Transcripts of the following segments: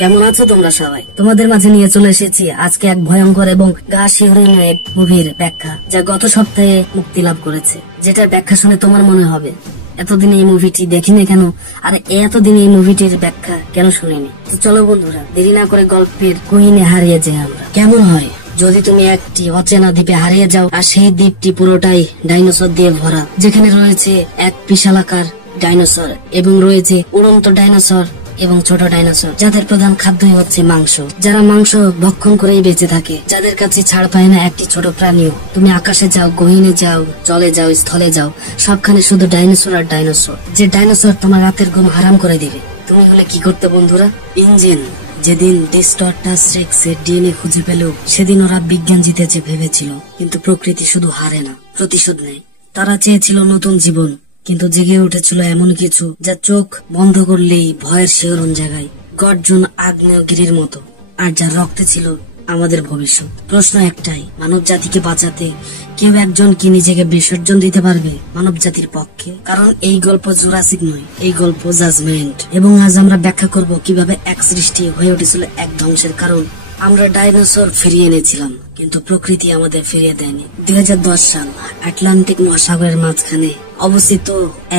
কেমন আছো তোমরা সবাই? তোমাদের মাঝে নিয়ে চলে এসেছি আজকে এক ভয়ঙ্কর এবং গা শিহরণীয় এক মুভির ব্যাখ্যা, যা গত সপ্তাহে মুক্তি লাভ করেছে। যেটার ব্যাখ্যা শুনে তোমার মনে হবে এতদিন এই মুভিটি দেখিনি কেন, আর এতদিন এই মুভিটির ব্যাখ্যা কেন শুনিনি। তো চলো বন্ধুরা, দেরি না করে গল্পের কাহিনী হারিয়ে যাই আমরা। কেমন হয় যদি তুমি একটি অচেনা দ্বীপে হারিয়ে যাও, আর সেই দ্বীপটি পুরোটাই ডাইনোসর দিয়ে ভরা, যেখানে রয়েছে এক বিশালাকার ডাইনোসর এবং রয়েছে উড়ন্ত ডাইনোসর এবং ছোট ডাইনোসর, যাদের প্রধান খাদ্যই হচ্ছে মাংস, যারা মাংস ভক্ষণ করেই বেঁচে থাকে, যাদের কাছে ছাড় পায় না একটি ছোট প্রাণীও। তুমি আকাশে যাও, গহীনে যাও, জলে যাও, স্থলে যাও, সবখানে শুধু ডাইনোসর আর ডাইনোসর। যে ডাইনোসর তোমার রাতের ঘুম হারাম করে দিবে। তুমি হলে কি করতে বন্ধুরা? ইঞ্জিন যেদিন ডিস্টর্টাস রেক্সের ডিএনএ খুঁজে পেল, সেদিন ওরা বিজ্ঞান জিতেছে ভেবেছিল, কিন্তু প্রকৃতি শুধু হারে না, প্রতিশোধ নেয়। তারা চেয়েছিল নতুন জীবন, কিন্তু জেগে উঠেছিল এমন কিছু যা চোখ বন্ধ করলেই ভয়ের শিহরণ জাগায়, গর্জন আগ্নেয়গিরির মতো, আর যার রক্তে ছিল আমাদের ভবিষ্যৎ। প্রশ্ন একটাই, মানব জাতিকে বাঁচাতে কেউ একজন কি নিজেকে বিসর্জন দিতে পারবে মানব জাতির পক্ষে? কারণ এই গল্প জুরাসিক নয়, এই গল্প জাজমেন্ট। এবং আজ আমরা ব্যাখ্যা করব কিভাবে এক সৃষ্টি হয়ে উঠেছিল এক ধ্বংসের কারণ। আমরা ডাইনোসর ফিরিয়ে এনেছিলাম, কিন্তু প্রকৃতি আমাদের ফিরিয়ে দেয়নি। 2010 সাল, আটলান্টিক মহাসাগরের মাঝখানে অবস্থিত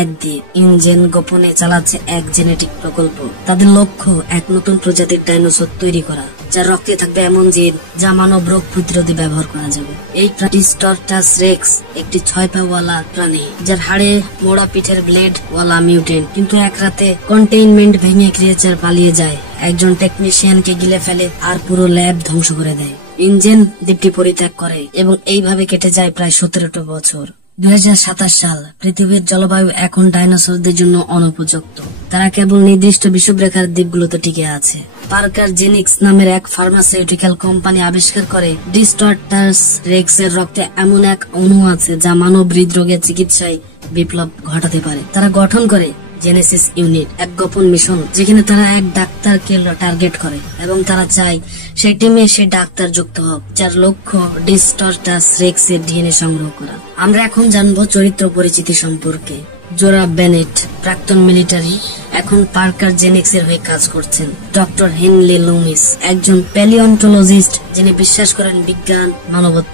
এক দ্বীপ ইঞ্জেন গোপনে চালাচ্ছে এক জেনেটিক প্রকল্প। তাদের লক্ষ্য এক নতুন প্রজাতির ডাইনোসর তৈরি করা, যার রক্তে থাকবে এমন জিন যা মানব রোগ প্রতিরোধে ব্যবহার করা যাবে। এই ডিস্টর্টাস রেক্স একটি 6 পা প্রাণী, যার হাড়ে মোড়া পিঠের ব্লেড ওয়ালা মিউটেন্ট। কিন্তু এক রাতে কন্টেইনমেন্ট ভেঙে ক্রিয়েচার পালিয়ে যায়, একজন টেকনিশিয়ানকে গিলে ফেলে আর পুরো ল্যাব ধ্বংস করে দেয়। ইঞ্জেন দ্বীপটি পরিত্যাগ করে এবং এইভাবে কেটে যায় প্রায় 17টা বছর। 2027 সাল, পৃথিবীর জলবায়ু এখন ডাইনোসরদের জন্য অনুপযুক্ত। তারা কেবল নির্দিষ্ট বিষুবরেখার দ্বীপগুলোতে টিকে আছে। পার্কার জেনিক্স নামের এক ফার্মাসিউটিক্যাল কোম্পানি আবিষ্কার করে ডিস্টর্টাস রেক্সের রক্তে এমন এক অণু আছে যা মানব হৃদরোগের চিকিৎসায় বিপ্লব ঘটাতে পারে। তারা গঠন করে জেনেসিস ইউনিট, এক গোপন মিশন যেখানে তারা এক ডাক্তারকে টার্গেট করে এবং তারা চায় সেই টিমে সে ডাক্তার যুক্ত হোক, যার লক্ষ্য ডিস্টর্টাস রেক্সের ডিএনএ সংগ্রহ করা। আমরা এখন জানবো চরিত্র পরিচিতি সম্পর্কে। জোরা বেনেট, প্রাক্তন মিলিটারি, এখন পার্কার জেনিক্স এর হয়ে কাজ করছেন। ডক্টর হেনলি লুমিস, একজন প্যালিওন্টোলজিস্ট যিনি বিশ্বাস করেন বিজ্ঞান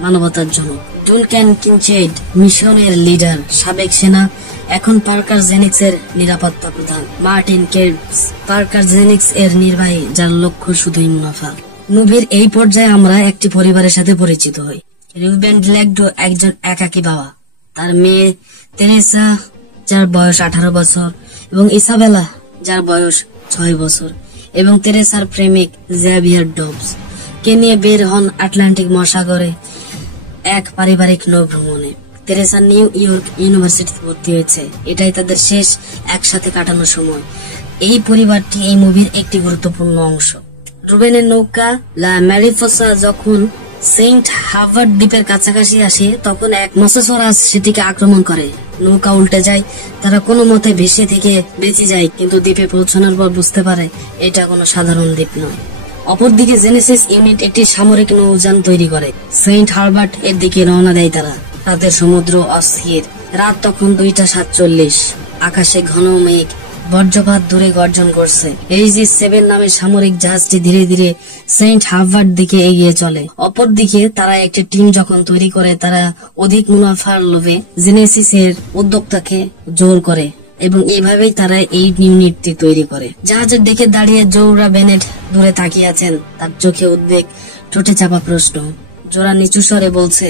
মানবতার জন্য। ডুনক্যান কিনচেড, মিশনের লিডার, সাবেক সেনা, এখন পার্কার জেনিক্স এর নিরাপত্তা প্রধান। মার্টিন কেটস, পার্কার জেনিক্স এর নির্বাহী, যার লক্ষ্য শুধুই মুনাফা। মুভির এই পর্যায়ে আমরা একটি পরিবারের সাথে পরিচিত হই। রুবেন ডিলেগডো একজন একাকী বাবা, তার মেয়ে তেরেসা, যার বয়স 18 বছর, এবং ইসাবেলা, যার বয়স 6 বছর, এবং তেরেসার প্রেমিক জেভিয়ার ডবস কে নিয়ে বের হন আটলান্টিক মহাসাগরে এক পারিবারিক নৌ ভ্রমণে। তেরেসা নিউ ইয়র্ক ইউনিভার্সিটিতে ভর্তি হয়েছে। এটাই তাদের শেষ একসাথে কাটানোর সময়। এই পরিবারটি এই মুভির একটি গুরুত্বপূর্ণ অংশ। রুবেনের নৌকা লা ম্যারিফোসা যখন সেন্ট হার্ভার্ড দ্বীপের কাছাকাছি আসে, তখন এক মসোসরাস সেটিকে আক্রমণ করে। নৌকা উল্টে যায়, তারা কোনো মতে ভেসে থেকে বেঁচে যায়, কিন্তু দ্বীপে পৌঁছানোর পর বুঝতে পারে এটা কোনো সাধারণ দ্বীপ নয়। অপরদিকে জেনেসিস ইউনিট একটি সামরিক নৌযান তৈরি করে। সেন্ট হার্ভার্ড এর দিকে রওনা দেয় তারা। রাতের সমুদ্র অস্থির। রাত তখন 2:47। আকাশে ঘন মেঘ, বজ্রপাত দূরে গর্জন করছে। এইজিস 7 নামের সামরিক জাহাজটি ধীরে ধীরে সেন্ট হার্ভার্ড দিকে এগিয়ে চলে। অপরদিকে তারা একটি টিম যখন তৈরি করে, তারা অধিক মুনাফার লোভে জেনেসিস এর উদ্যোক্তাকে জোর করে এবং এইভাবেই তারা এই ইউনিটটি তৈরি করে। জাহাজের দিকে দাঁড়িয়ে জোরা বেনেট দূরে তাকিয়ে আছেন, তার চোখে উদ্বেগ, ঠোঁটে চাপা প্রশ্ন। জোরা নিচু স্বরে বলছে,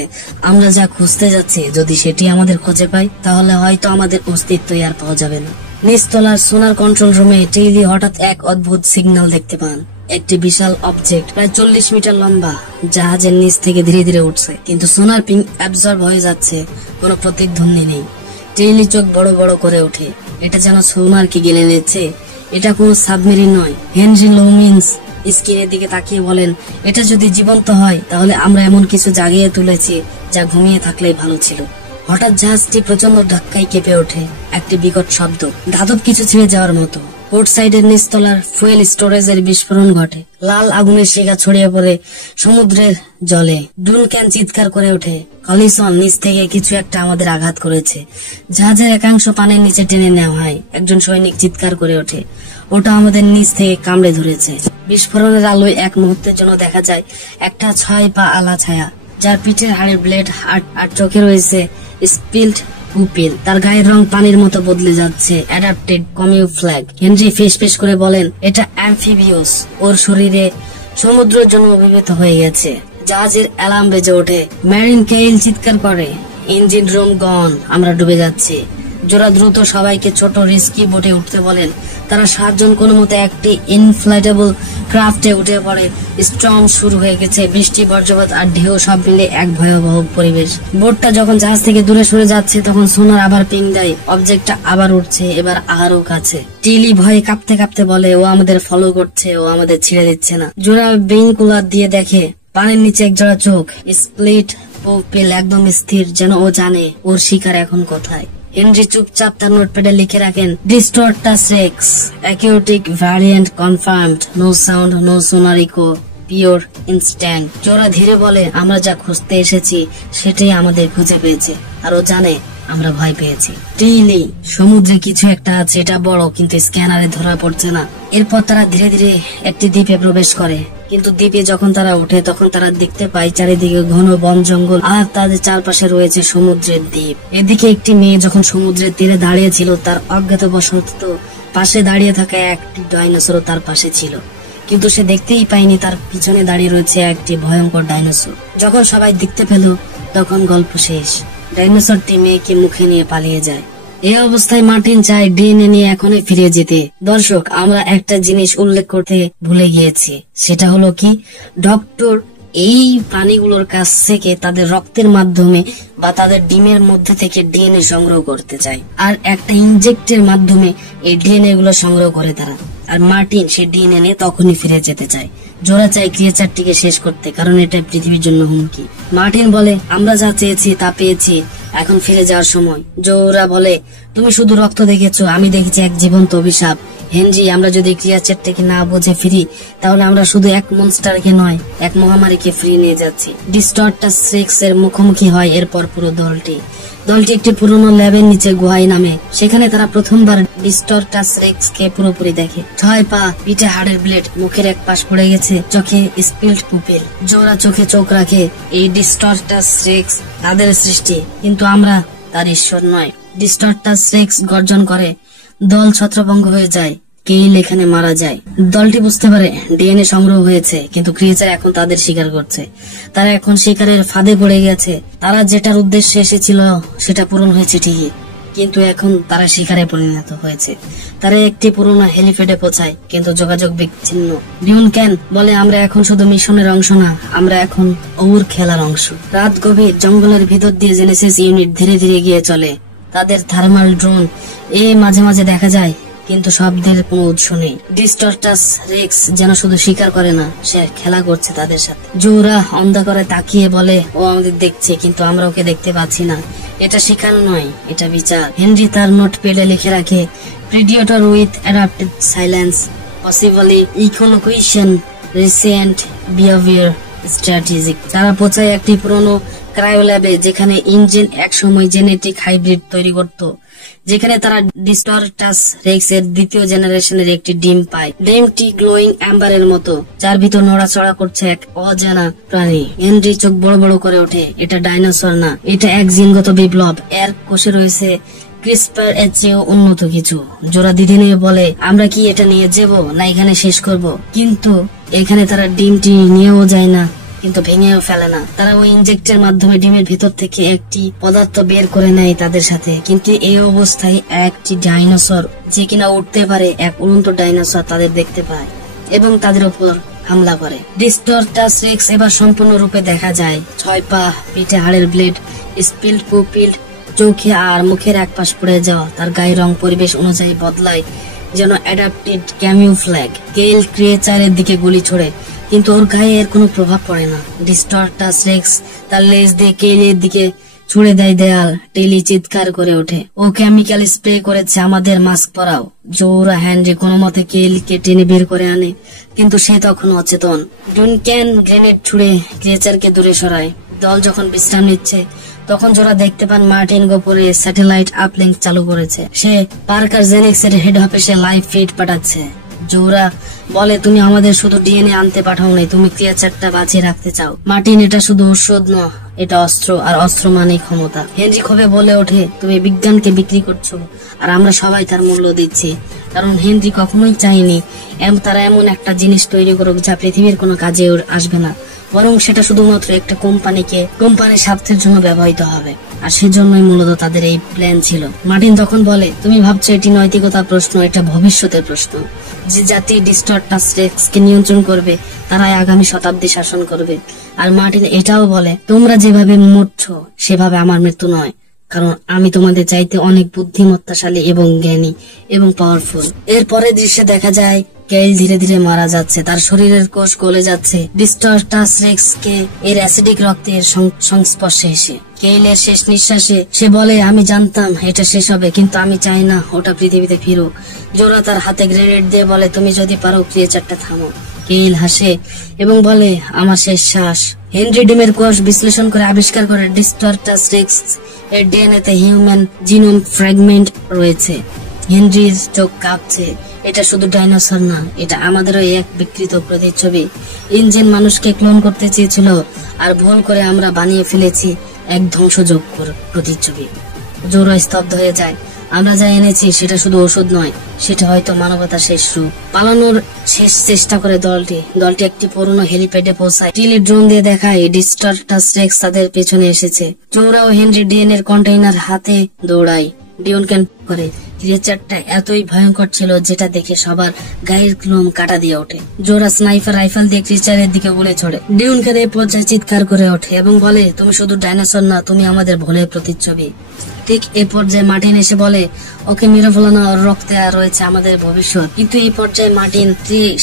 আমরা যা খুঁজতে যাচ্ছি, যদি সেটি আমাদের খুঁজে পাই, তাহলে হয়তো আমাদের অস্তিত্বই আর পাওয়া যাবে না। নিচতলার সোনার কন্ট্রোল রুমে টেইলি হঠাৎ এক অদ্ভুত সিগন্যাল দেখতে পান। একটি বিশাল অবজেক্ট প্রায় 40 মিটার লম্বা জাহাজের নিচ থেকে ধীরে ধীরে উঠছে, কিন্তু সোনার পিং অ্যাবজর্ব হয়ে যাচ্ছে, কোনো প্রতিধ্বনি নেই। টেইলি চোখ বড় বড় করে ওঠে। এটা যেন সোনার কি গেলে নিচ্ছে। এটা কোনো সাবমেরিন নয়। হেনরি লুমিন্স স্ক্রিনের দিকে তাকিয়ে বলেন, এটা যদি জীবন্ত হয়, তাহলে আমরা এমন কিছু জাগিয়ে তুলেছি যা ঘুমিয়ে থাকলেই ভালো ছিল। হঠাৎ জাহাজটি প্রচন্ড ধাক্কায় কেঁপে ওঠে। একটি বিকট শব্দ, ধাতব কিছু ছিঁড়ে যাওয়ার মতো। পোর্ট সাইডের নিচতলার ফুয়েল স্টোরেজের বিস্ফোরণ ঘটে। লাল আগুনের শিখা ছড়িয়ে পড়ে সমুদ্রের জলে। ডুনক্যান চিৎকার করে ওঠে, কলিসন, নিচ থেকে কিছু একটা আমাদের আঘাত করেছে। জাহাজের একাংশ পানির নিচে টেনে নেওয়া হয়। একজন সৈনিক চিৎকার করে ওঠে, ওটা আমাদের নিচ থেকে কামড়ে ধরেছে। বিস্ফোরণের আলোয় এক মুহূর্তের জন্য দেখা যায় একটা 6 পা আলা ছায়া, যার পিঠের হাড়ের ব্লেড আর চোখে রয়েছে স্পিল্ড পুপিল। তার গায়ের রং পানির মতো বদলে যাচ্ছে। অ্যাডাপ্টেড ক্যামিউফ্ল্যাগ। হেনরি ফিসফিস করে বলেন, এটা অ্যামফিবিয়াস। ওর শরীরে সমুদ্রের জন্য অভিভূত হয়ে গেছে। জাহাজের অ্যালার্ম বেজে ওঠে। ম্যারিন কেইল চিৎকার করে, ইঞ্জিন রুম গন, আমরা ডুবে যাচ্ছি। জোরা দ্রুত সবাইকে ছোট রিস্কি বোটে উঠতে বলেন। তারা 7 জন কোনো মতে একটি ইনফ্লাইটেবল ক্রাফটে উঠে পড়ে। স্টর্ম শুরু হয়ে গেছে, বৃষ্টি, বজ্রপাত আর ঢেউ সব মিলে এক ভয়াবহ পরিবেশ। বোটটা যখন জাহাজ থেকে দূরে সরে যাচ্ছে তখন সোনার আবার পিং দেয়। অবজেক্টটা আবার উঠছে, এবার আরো কাছে। টিলি ভয়ে কাঁপতে কাঁপতে বলে, ও আমাদের ফলো করছে, ও আমাদের ছেড়ে দিচ্ছে না। জোরা বিনকুলার দিয়ে দেখে পানির নিচে একজোড়া চোখ, স্প্লিট পুপিল, একদম স্থির, যেন ও জানে ওর শিকার এখন কোথায়। হেনরি চুপচাপ তার নোটপ্যাডে লিখে রাখেন, distortus rex, aquatic variant confirmed, no sound, no sonar echo, pure instant. Zora ধীরে বলে, আমরা যা খুঁজতে এসেছি সেটাই আমাদের খুঁজে পেয়েছে, আর ও জানে আমরা ভয় পেয়েছি। টিলি, সমুদ্রে কিছু একটা আছে, এটা বড়, কিন্তু স্ক্যানারে ধরা পড়ছে না। এরপর তারা ধীরে ধীরে একটি দ্বীপে প্রবেশ করে, কিন্তু দ্বীপে যখন তারা ওঠে তখন তারা দেখতে পায় চারিদিকে ঘন বন জঙ্গল, আর তাদের চারপাশে রয়েছে সমুদ্রের দ্বীপ। এদিকে একটি মেয়ে যখন সমুদ্রের তীরে দাঁড়িয়ে ছিল, তার অজ্ঞাতবশত পাশে দাঁড়িয়ে থাকা একটি ডাইনোসরও তার পাশে ছিল, কিন্তু সে দেখতেই পায়নি তার পিছনে দাঁড়িয়ে রয়েছে একটি ভয়ঙ্কর ডাইনোসর। যখন সবাই দেখতে পেল তখন গল্প শেষ। ডাইনোসরটি মেয়েকে মুখে নিয়ে পালিয়ে যায়। এই অবস্থায় মার্টিন চায় ডিএনএ নিয়ে এখনই ফিরে যেতে। দর্শক, আমরা একটা জিনিস উল্লেখ করতে ভুলে গিয়েছি, সেটা হলো কি, ডক্টর এই প্রাণীগুলোর কাছ থেকে তাদের রক্তের মাধ্যমে বা তাদের ডিমের মধ্যে থেকে ডিএনএ সংগ্রহ করতে চায়, আর একটা ইনজেক্টের মাধ্যমে এই ডিএনএ গুলো সংগ্রহ করে তারা। আর মার্টিন সে ডিএনএ নিয়ে তখনই ফিরে যেতে চায়। জোরা চাই ক্রিয়েচারটিকে শেষ করতে, কারণ এটা পৃথিবীর জন্য হুমকি। মার্টিন বলে, আমরা যা চেয়েছি তা পেয়েছি, এখন ফিরে যাওয়ার সময়। জোরা বলে, তুমি শুধু রক্ত দেখেছো, আমি দেখেছি এক জীবন্ত অভিশাপ। হেনরি, আমরা যদি ক্রিয়েচারটাকে না বুঝে ফিরি, তাহলে আমরা শুধু এক মনস্টারকে নয়, এক মহামারীকে ফিরিয়ে নিয়ে যাচ্ছি। ডিস্টর্টাস রেক্স এর মুখোমুখি হয় এরপর পুরো দলটি একটি পুরনো ল্যাবের নিচে গুহায় নামে। সেখানে তারা প্রথমবার ডিস্টর্টাস রেক্স কে পুরোপুরি দেখে। 6 পা, পিঠে হাড়ের ব্লেড, মুখের এক পাশ পড়ে গেছে, চোখে স্পিল্ড পুপিল। জোরা চোখে চোখ রাখে। এই ডিস্টর্টাস রেক্স তাদের সৃষ্টি, কিন্তু আমরা তার ঈশ্বর নয়। ডিস্টর্টাস রেক্স গর্জন করে, দল ছত্রভঙ্গ হয়ে যায়। কেইল এখানে মারা যায়। দলটি বুঝতে পারে ডিএনএ সংগ্রহ হয়েছে, কিন্তু ক্রিয়েচার এখন তাদের শিকার করছে। তারা এখন শিকারের ফাঁদে পড়ে গেছে। তারা যেটার উদ্দেশ্যে এসেছিল সেটা পূরণ হয়েছে ঠিকই, কিন্তু এখন তারা শিকারে পরিণত হয়েছে। তারা একটি পুরোনো হেলিপ্যাডে পৌঁছায়, কিন্তু যোগাযোগ বিচ্ছিন্ন। ডিউনক্যান বলে, আমরা এখন শুধু মিশনের অংশ না, আমরা এখন ওর খেলার অংশ। রাত গভীর, জঙ্গলের ভিতর দিয়ে জেনেসিস ইউনিট ধীরে ধীরে গিয়ে চলে। তাদের থার্মাল ড্রোন মাঝে মাঝে দেখা যায়, কিন্তু শব্দের কোনো উৎস নেই। ডিস্টর্টাস রেক্স যেন শুধু শিকার করে না, সে খেলা করছে তাদের সাথে। জোরা অন্ধকারে তাকিয়ে বলে, ও আমাদের দেখছে, কিন্তু আমরা ওকে দেখতে পাচ্ছি না। এটা শিকার নয়, এটা বিচার। হেনরি তার নোট পেডে লিখে রাখে, predator with adapted silence, possibly echolocation, recent behaviour strategic. তারা পৌঁছায় একটি পুরনো ক্রায়োল্যাবে, যেখানে ইঞ্জিন একসময় জেনেটিক হাইব্রিড তৈরি করত, যেখানে তারা ডিস্টর্টাস রেক্স এর দ্বিতীয় জেনারেশনের একটি ডিম পায়। ডিমটি গ্লোয়িং অ্যাম্বারের মতো, যার ভিতর নড়াচড়া করছে এক অজানা প্রাণী। হেনরি চোখ বড় বড় করে ওঠে। এটা ডাইনোসর না, এটা এক জিনগত বিপ্লব। এর কোষে রয়েছে ক্রিসপার এর চেয়েও উন্নত কিছু। জোড়া দিদি নিয়ে বলে, আমরা কি এটা নিয়ে যাব না এখানে শেষ করব? কিন্তু এখানে তারা ডিমটি নিয়েও যায় না, কিন্তু ভেঙেও ফেলে না। তারা ওই ইনজেক্টের মাধ্যমে ডিমের ভিতর থেকে একটি পদার্থ বের করে নেয় তাদের সাথে। কিন্তু এই অবস্থায় একটি ডাইনোসর, যে কিনা উঠতে পারে, এক উড়ন্ত ডাইনোসর তাদের দেখতে পায় এবং তাদের উপর হামলা করে। ডিস্টর্টাস রেক্স এবার সম্পূর্ণরূপে দেখা যায়। 6 পা, পিঠে হাড়ের ব্লেড, স্পিল্ড পুপিল, চোখে আর মুখের এক পাশ পড়ে যাওয়া। তার গায়ের রং পরিবেশ অনুযায়ী বদলায়, যেন অ্যাডাপ্টেড ক্যামিউফ্ল্যাগ। কেইল ক্রিয়েচারের দিকে গুলি ছোড়ে, কিন্তু ওর গায়ে এর কোনো প্রভাব পড়ে না। ডিস্টর্টাস রেক্স তার লেজ দিয়ে কেইলের দিকে ছুড়ে দেয় দেয়াল। টেলি চিৎকার করে ওঠে, ও কেমিক্যাল স্প্রে করেছে, আমাদের মাস্ক পরাও। জোরা হ্যান্ডে কোনো মতে কেইলকে টেনে বের করে আনে, কিন্তু সে তখন অচেতন। ডুনক্যান গ্রেনেড ছুড়ে ক্রিয়েচারকে দূরে সরায়। দল যখন বিশ্রাম নিচ্ছে তখন জোরা দেখতে পান মার্টিন গোপনে স্যাটেলাইট আপলিঙ্ক চালু করেছে। সে পার্কার জেনিক্স এর হেড অফিসে লাইভ ফিড পাঠাচ্ছে। জোরা বলে, তুমি আমাদের শুধু ডিএনএ আনতে পাঠাওনি, তুমি ক্রিয়েচারটা বাঁচিয়ে রাখতে চাও। মার্টিন, এটা শুধু ওষুধ নয়, এটা অস্ত্র, আর অস্ত্র মানে ক্ষমতা। হেনরি ক্ষোভে বলে ওঠে, তুমি বিজ্ঞানকে বিক্রি করছো, আর আমরা সবাই তার মূল্য দিচ্ছি। কারণ হেনরি কখনোই চাইনি তারা এমন একটা জিনিস তৈরি করুক যা পৃথিবীর কোনো কাজে আসবে না, বরং সেটা শুধুমাত্র একটা কোম্পানির স্বার্থের জন্য ব্যবহৃত হবে। আর সেজন্যই মূলত তাদের এই প্ল্যান ছিল। মার্টিন তখন বলে, তুমি ভাবছো এটি নৈতিকতার প্রশ্ন, এটা ভবিষ্যতের প্রশ্ন। যে জাতি ডিস্টর্টাস রেক্সকে নিয়ন্ত্রণ করবে তারাই আগামী শতাব্দী শাসন করবে। আর মার্টিন এটাও বলে, তোমরা যেভাবে মরছো সেভাবে আমার মৃত্যু নয়, কারণ আমি তোমাদের চাইতে অনেক বুদ্ধিমত্তাশালী এবং জ্ঞানী এবং পাওয়ারফুল। এর পরের দৃশ্যে দেখা যায় কেইল ধীরে ধীরে মারা যাচ্ছে, তার শরীরের কোষ গলে যাচ্ছে ডিস্টর্টাস রেক্স কে এর অ্যাসিডিক রক্তের সংস্পর্শে এসে। কেইলের শেষ নিঃশ্বাসে সে বলে, আমি জানতাম এটা শেষ হবে, কিন্তু আমি চাই না ওটা পৃথিবীতে ফিরুক। জোরা তার হাতে গ্রেনেড দিয়ে বলে, তুমি যদি পারো ক্রিয়েচারটা থামো। কেইল হাসে এবং বলে, আমার শেষ শ্বাস। হেনরি ডিমের কোষ বিশ্লেষণ করে আবিষ্কার করে ডিস্টর্টাস রেক্স এর ডিএনএ তে হিউম্যান জিনোম ফ্র্যাগমেন্ট রয়েছে। হেনরির চোখ কাঁপছে। এটা শুধু ডাইনোসর না, এটা আমাদেরও এক বিকৃত প্রতিচ্ছবি। ইঞ্জিন মানুষকে ক্লোন করতে চেয়েছিল, আর ভুল করে আমরা বানিয়ে ফেলেছি এক ধ্বংসযোগ্য প্রতিচ্ছবি। জোরা স্তব্ধ হয়ে যায়। আমরা যা এনেছি সেটা শুধু ওষুধ নয়, সেটা হয়তো মানবতার শেষ রূপ। পালানোর শেষ চেষ্টা করে দলটি একটি পুরনো হেলিপ্যাডে পৌঁছায়। টিলি ড্রোন দিয়ে দেখায় ডিস্টর্টাস রেক্স তাদের পেছনে এসেছে। জোরা ও হেনরি ডিএনএর কন্টেইনার হাতে দৌড়ায়। ডিওন ক্যান করে ক্রিয়েচারটা এতই ভয়ঙ্কর ছিল যেটা দেখে সবার গায়ের লোম কাটা দিয়ে ওঠে। জোরা স্নাইপার রাইফেল দিয়ে ক্রিয়েচারের দিকে গুলি ছোড়ে। ডিওন ক্যান এই পর্যায়ে চিৎকার করে ওঠে এবং বলে, তুমি শুধু ডাইনোসর না, তুমি আমাদের ভুলের প্রতিচ্ছবি। ঠিক এ পর্যায়ে মার্টিন এসে বলে, ওকে মেরে ফেলানো, ওর রক্তে রয়েছে আমাদের ভবিষ্যৎ। কিন্তু এই পর্যায়ে মার্টিন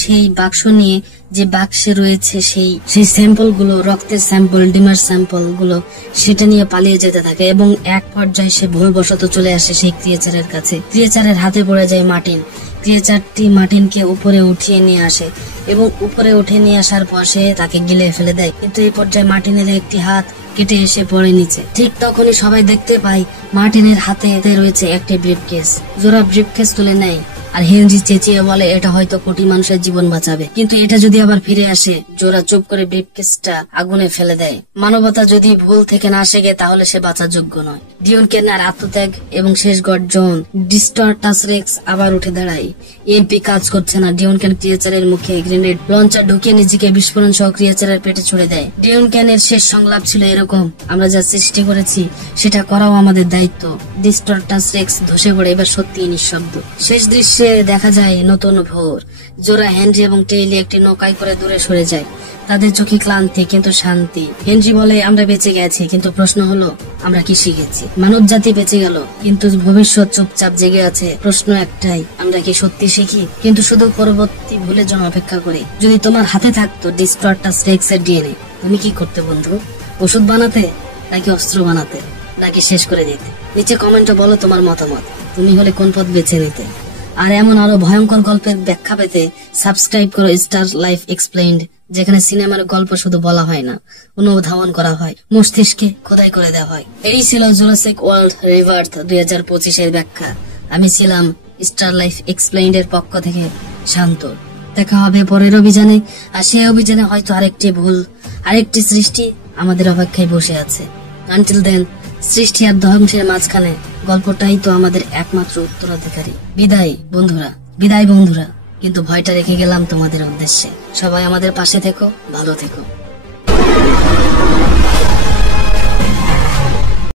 সেই বাক্স নিয়ে, যে বাক্সে রয়েছে সেই স্যাম্পল গুলো, রক্তের স্যাম্পল, ডিমের স্যাম্পল গুলো, সেটা নিয়ে পালিয়ে যেতে থাকে এবং এক পর্যায়ে সে ভুলবশত চলে আসে সেই ক্রিয়েচারের কাছে। ক্রিয়েচারের হাতে পড়ে যায় মার্টিন। ক্রিয়েচারটি মার্টিনকে উপরে উঠিয়ে নিয়ে আসে এবং উপরে উঠে নিয়ে আসার পর সে তাকে গিলে ফেলে দেয়। কিন্তু এই পর্যায়ে মার্টিনের একটি হাত কেটে এসে পড়ে নিচে। ঠিক তখনই সবাই দেখতে পায় মার্টিনের হাতে রয়েছে একটি ব্রিফকেস। জোরা ব্রিফকেস তুলে নেয় আর হেনরি চেঁচিয়ে বলে, এটা হয়তো কোটি মানুষের জীবন বাঁচাবে, কিন্তু এটা যদি আবার ফিরে আসে। জোরা চুপ করে ব্রিফকেসটা আগুনে ফেলে দেয়। মানবতা যদি ভুল থেকে না শেখে তাহলে সে বাঁচার যোগ্য নয়। ডিওন কেনার আত্মত্যাগ এবং শেষ গর্জন। ডিস্টর্টাস রেক্স আবার উঠে দাঁড়ায়। এমপি কাজ করছে না। ডিওন ক্যান ক্রিয়েচারের মুখে গ্রেনেড লঞ্চার ঢুকিয়ে নিজেকে বিস্ফোরণ সহ ক্রিয়েচারের পেটে ছুড়ে দেয়। ডিওন ক্যানের শেষ সংলাপ ছিল এরকম, আমরা যা সৃষ্টি করেছি সেটা করাও আমাদের দায়িত্ব। ডিস্টর্টাস রেক্স ধসে পড়ে এবার সত্যিই নিঃশব্দ। শেষ দৃশ্যে দেখা যায় নতুন ভোর। জোরা, হেনরি এবং টেইলি একটি নৌকায় করে দূরে সরে যায়। তাদের চোখে ক্লান্তি কিন্তু শান্তি। হেনরি বলে, আমরা বেঁচে গেছি, কিন্তু প্রশ্ন হলো আমরা কি শিখেছি? মানব জাতি বেঁচে গেল, কিন্তু ভবিষ্যৎ চুপচাপ জেগে আছে। প্রশ্ন একটাই, আমরা কি সত্যি শিখি, কিন্তু শুধু পরবর্তী ভুলের জন্য অপেক্ষা করি? যদি তোমার হাতে থাকতো ডিস্টর্টাস রেক্স এর ডিএনএ, তুমি কি করতে বন্ধু? ওষুধ বানাতে, নাকি অস্ত্র বানাতে, নাকি শেষ করে দিতে? নিচে কমেন্টে বলো তোমার মতামত। তুমি হলে কোন পথ বেছে নিতে? আর এমন আরো ভয়ঙ্কর গল্পের ব্যাখ্যা পেতে সাবস্ক্রাইব করো স্টার লাইফ এক্সপ্লেইনড, যেখানে সিনেমার গল্প শুধু বলা হয় না, অনুধাবন করা হয়, মস্তিষ্কে খোদাই করে দেওয়া হয়। এই ছিল জুরাসিক ওয়ার্ল্ড রিবার্থ 2025 ব্যাখ্যা। আমি ছিলাম স্টার লাইফ এক্সপ্লেইনড এর পক্ষ থেকে শান্ত। দেখা হবে পরের অভিযানে, আর সেই অভিযানে হয়তো আরেকটি ভুল, আরেকটি সৃষ্টি আমাদের অপেক্ষায় বসে আছে। আনটিল দেন, সৃষ্টি আর ধ্বংসের মাঝখানে গল্পটাই তো আমাদের একমাত্র উত্তরাধিকারী। বিদায় বন্ধুরা, কিন্তু ভয়টা রেখে গেলাম তোমাদের উদ্দেশ্যে। সবাই আমাদের পাশে থেকো, ভালো থেকো।